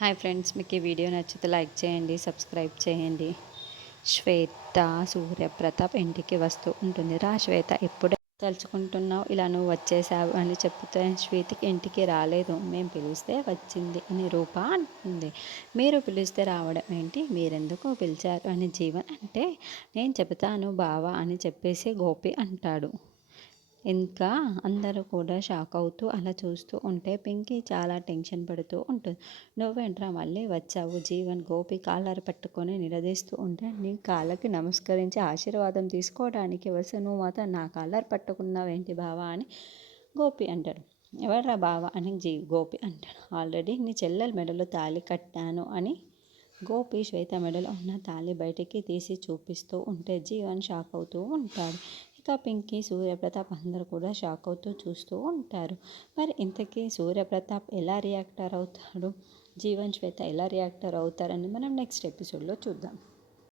Hi friends, మీకు ఈ video నచ్చితే లైక్ చేయండి, సబ్స్క్రైబ్ చేయండి. శ్వేత సూర్యప్రతాప్ ఇంటికి వస్తూ ఉంటుంది. రా శ్వేత, ఎప్పుడే తలుచుకుంటున్నావు, ఇలా నువ్వు వచ్చేసావు అని చెప్తే శ్వేతకి ఇంటికి రాలేదు, మేము పిలిస్తే వచ్చింది అని రూప అంటుంది. మీరు పిలిస్తే రావడం ఏంటి, మీరెందుకు పిలిచారు అని జీవన్ అంటే, నేను చెబుతాను బావా అని చెప్పేసి గోపి అంటాడు. ఇంకా అందరూ కూడా షాక్ అవుతూ అలా చూస్తూ ఉంటే పింకీ చాలా టెన్షన్ పడుతూ ఉంటుంది. నువ్వేంట్రా మళ్ళీ వచ్చావు, జీవన్ గోపి కాలర్ పట్టుకొని నిలదీస్తూ ఉంటే, నీ కాళ్ళకి నమస్కరించి ఆశీర్వాదం తీసుకోవడానికి వస్తే నువ్వు మాత్రం నా కాలర్ పట్టుకున్నావేంటి బావా అని గోపి అంటాడు. ఎవర్రా బావా అని గోపి అంటాడు. ఆల్రెడీ నీ చెల్లెల మెడలో తాళి కట్టాను అని గోపి శ్వేత మెడలో ఉన్న తాళి బయటికి తీసి చూపిస్తూ ఉంటే జీవన్ షాక్ అవుతూ ఉంటాడు. ఇక పింకీ, సూర్యప్రతాప్ అందరూ కూడా షాక్ అవుతూ చూస్తూ ఉంటారు. మరి ఇంతకీ సూర్యప్రతాప్ ఎలా రియాక్టర్ అవుతాడు, జీవన్ శ్వేత ఎలా రియాక్టర్ అవుతారని మనం నెక్స్ట్ ఎపిసోడ్లో చూద్దాం.